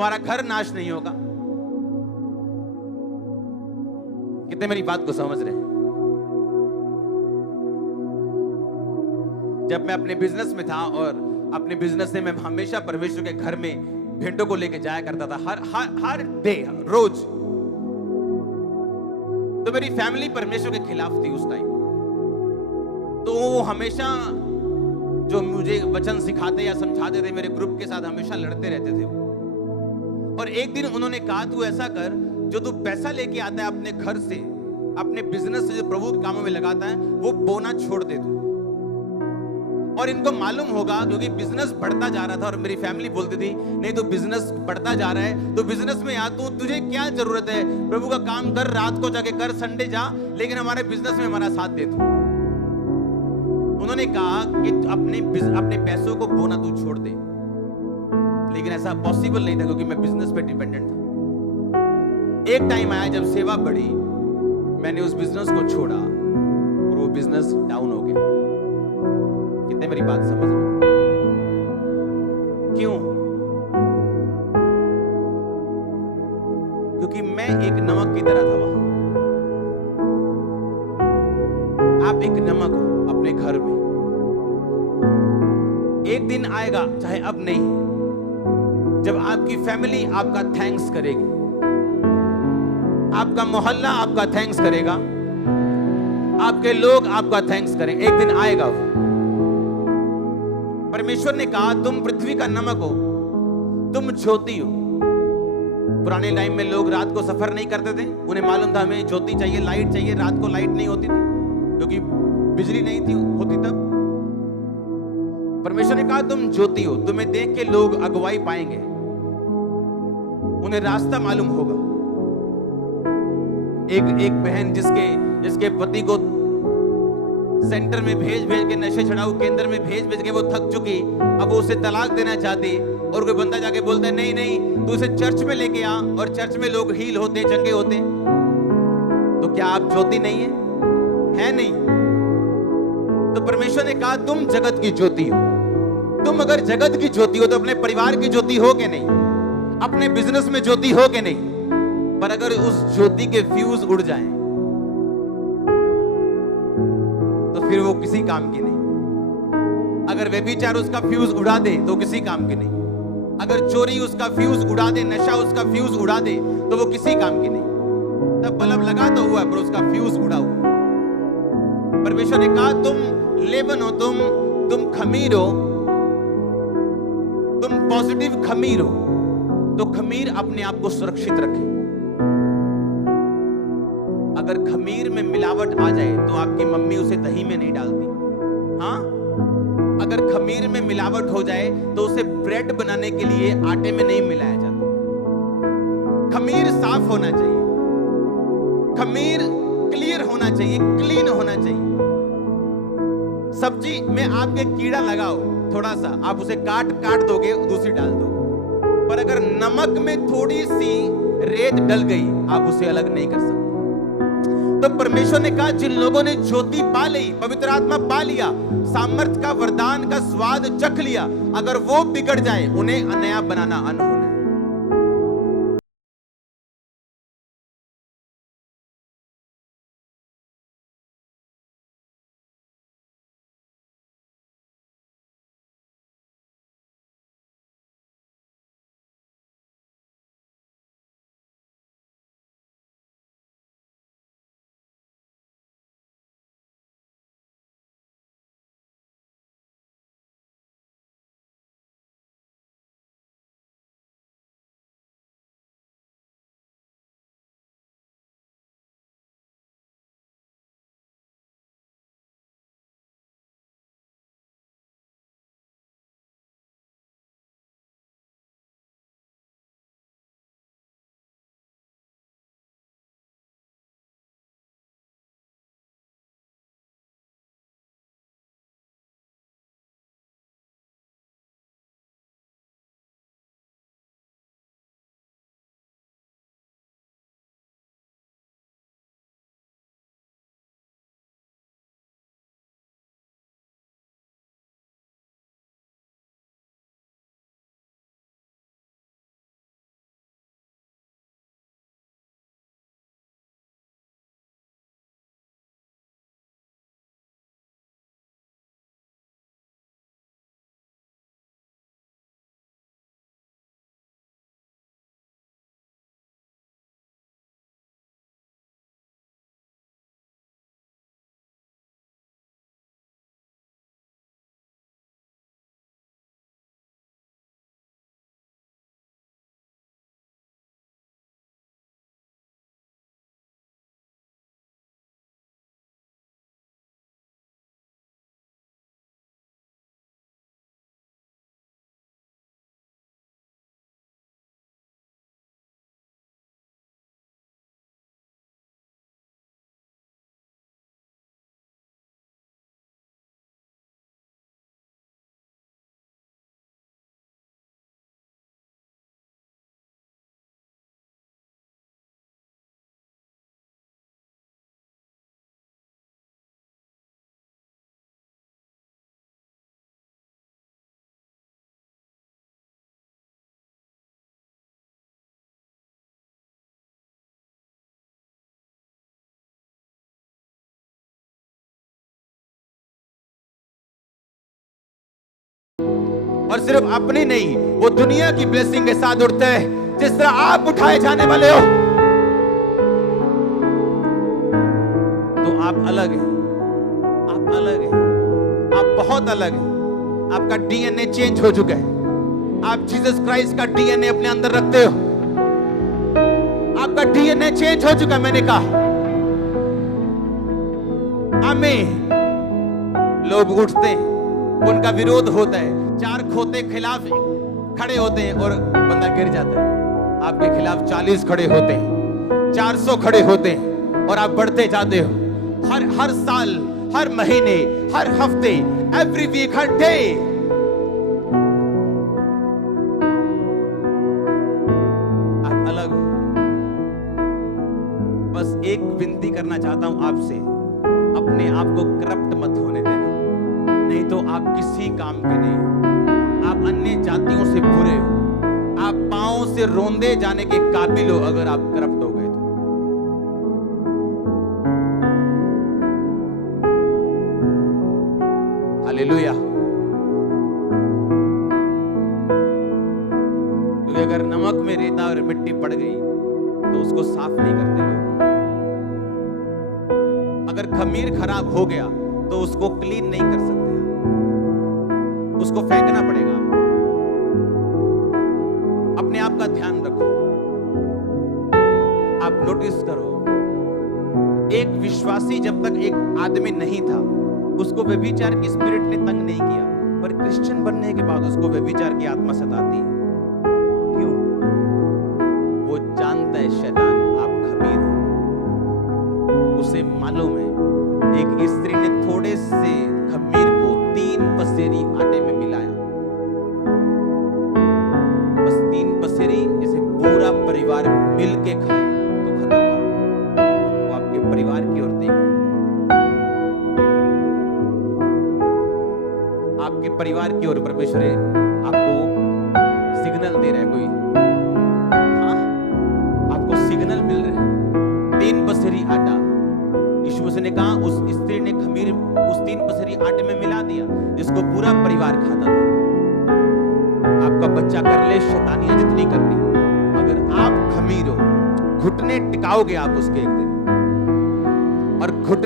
तुम्हारा घर नाश नहीं होगा। कितने मेरी बात को समझ रहे हैं? जब मैं अपने बिजनेस में था और अपने बिजनेस से मैं हमेशा परमेश्वर के घर में भेंटों को लेके जाया करता था, हर डे, रोज। तो मेरी फैमिली परमेश्वर के खिलाफ थी उस टाइम। तो वो हमेशा जो मुझे वचन सिखाते या समझाते थे, मेरे ग्रुप के साथ हमेशा लड़ते रहते थे। और एक दिन उन्होंने कहा, तू ऐसा कर, जो तू पैसा लेके आता है अपने घर से, अपने बिजनेस से जो प्रभु के कामों में लगाता है, वो बोना छोड़ दे तू। और इनको मालूम होगा, क्योंकि बिजनेस बढ़ता जा रहा था और मेरी फैमिली बोलती थी, नहीं तो बिजनेस बढ़ता जा रहा है तो बिजनेस में आ, तू तुझे क्या जरूरत है, प्रभु का काम कर, रात को जाके कर, संडे जा, लेकिन हमारे बिजनेस में हमारा साथ दे तू। उन्होंने कहा कि अपने पैसों को बोना तू छोड़ दे, लेकिन ऐसा पॉसिबल नहीं था क्योंकि मैं बिजनेस पे डिपेंडेंट था। एक टाइम आया जब सेवा बढ़ी, मैंने उस बिजनेस को छोड़ा और वो बिजनेस डाउन हो गया। कितने मेरी बात समझ रहे? क्यों? क्योंकि मैं एक नमक की तरह था वहां। आप एक नमक हो अपने घर में। एक दिन आएगा, चाहे अब नहीं, जब आपकी फैमिली आपका थैंक्स करेगी, आपका मोहल्ला आपका थैंक्स करेगा, आपके लोग आपका थैंक्स करेंगे। एक दिन आएगा वो। परमेश्वर ने कहा, तुम पृथ्वी का नमक हो, तुम ज्योति हो। पुराने टाइम में लोग रात को सफर नहीं करते थे, उन्हें मालूम था हमें ज्योति चाहिए, लाइट चाहिए। रात को लाइट नहीं होती थी क्योंकि बिजली नहीं थी होती तब। परमेश्वर ने कहा, तुम ज्योति हो, तुम्हें देख के लोग अगुवाई पाएंगे, उन्हें रास्ता मालूम होगा। एक बहन जिसके पति को सेंटर में भेज के, नशे छुड़ाऊ केंद्र में भेज के वो थक चुकी, अब वो उसे तलाक देना चाहती, और कोई बंदा जाके बोलता है, नहीं नहीं तू उसे चर्च में लेके आ, और चर्च में लोग हील होते, चंगे होते। तो क्या आप ज्योति नहीं है नहीं? तो परमेश्वर ने कहा, तुम जगत की ज्योति हो। तुम अगर जगत की ज्योति हो तो अपने परिवार की ज्योति हो के नहीं, अपने बिजनेस में ज्योति हो के नहीं। पर अगर उस ज्योति के फ्यूज उड़ जाएं तो फिर वो किसी काम की नहीं। अगर व्यभिचार उसका फ्यूज उड़ा दे तो किसी काम की नहीं। अगर चोरी उसका फ्यूज उड़ा दे, नशा उसका फ्यूज उड़ा दे, तो वो किसी काम की नहीं। तब बल्ब लगा तो हुआ पर उसका फ्यूज उड़ा हुआ। परमेश्वर ने कहा, तुम लेवन हो, तुम खमीर हो, तुम पॉजिटिव खमीर हो। तो खमीर अपने आप को सुरक्षित रखे। अगर खमीर में मिलावट आ जाए तो आपकी मम्मी उसे दही में नहीं डालती। हाँ, अगर खमीर में मिलावट हो जाए तो उसे ब्रेड बनाने के लिए आटे में नहीं मिलाया जाता। खमीर साफ होना चाहिए, खमीर क्लियर होना चाहिए, क्लीन होना चाहिए। सब्जी में आपके कीड़ा लगाओ थोड़ा सा, आप उसे काट दोगे, दूसरी डाल दो। पर अगर नमक में थोड़ी सी रेत डल गई, आप उसे अलग नहीं कर सकते। तो परमेश्वर ने कहा, जिन लोगों ने ज्योति पा ली, पवित्र आत्मा पा लिया, सामर्थ का, वरदान का स्वाद चख लिया, अगर वो बिगड़ जाए, उन्हें नया बनाना अनहोना। और सिर्फ अपनी नहीं, वो दुनिया की ब्लेसिंग के साथ उठते हैं जिस तरह आप उठाए जाने वाले हो। तो आप अलग हैं, आप अलग हैं, आप बहुत अलग हैं। आपका डीएनए चेंज हो चुका है। आप जीसस क्राइस्ट का डीएनए अपने अंदर रखते हो। आपका डीएनए चेंज हो चुका है, मैंने कहा। आमीन। लोग उठते हैं, उनका विरोध होता है, चार खोते खिलाफ खड़े होते हैं और बंदा गिर जाता है। आपके खिलाफ 40 खड़े होते हैं, 400 खड़े होते हैं और आप बढ़ते जाते हो। हर साल, हर महीने, हर हफ्ते, एवरी वीक, हर डे। आप अलग हो। बस एक विनती करना चाहता हूं आपसे, अपने आप को करप्ट मत होने देना, नहीं तो आप किसी काम के नहीं हो। आप अन्य जातियों से बुरे हो। आप पांव से रोंदे जाने के काबिल हो अगर आप करप्ट हो गए तो। हालेलुया। क्योंकि अगर नमक में रेता और मिट्टी पड़ गई तो उसको साफ नहीं करते लोग। अगर खमीर खराब हो गया तो उसको क्लीन नहीं कर सकते, उसको फेंकना पड़ेगा। अपने आप का ध्यान रखो। आप नोटिस करो, एक विश्वासी जब तक एक आदमी नहीं था, उसको व्यभिचार की स्पिरिट ने तंग नहीं किया, पर क्रिश्चियन बनने के बाद उसको व्यभिचार की आत्मा सताती है। क्यों? वो जानता है शैतान आप खमीर हो। उसे मालूम है एक स्त्री ने थोड़े से खमीर को 3 पसेरी आटे में मिलाया, बस 3 पसेरी जैसे पूरा परिवार मिल के खाए तो खत्म था। वो आपके परिवार की ओर देख रहे, आपके परिवार की ओर परमेश्वर आपको सिग्नल दे रहा है। कोई हाँ, आपको सिग्नल मिल रहा है। 3 पसेरी आटा, यीशु मसीह ने कहा उस स्त्री ने खमीर उस 3 पसेरी आटे में मिला दिया जिसको पूरा परिवार खाता था। आपका बच्चा कर ले शैतानियां जितनी करनी, अगर आप खमीर हो, घुटने टिकाओगे आप उसके एक दिन, और घुटने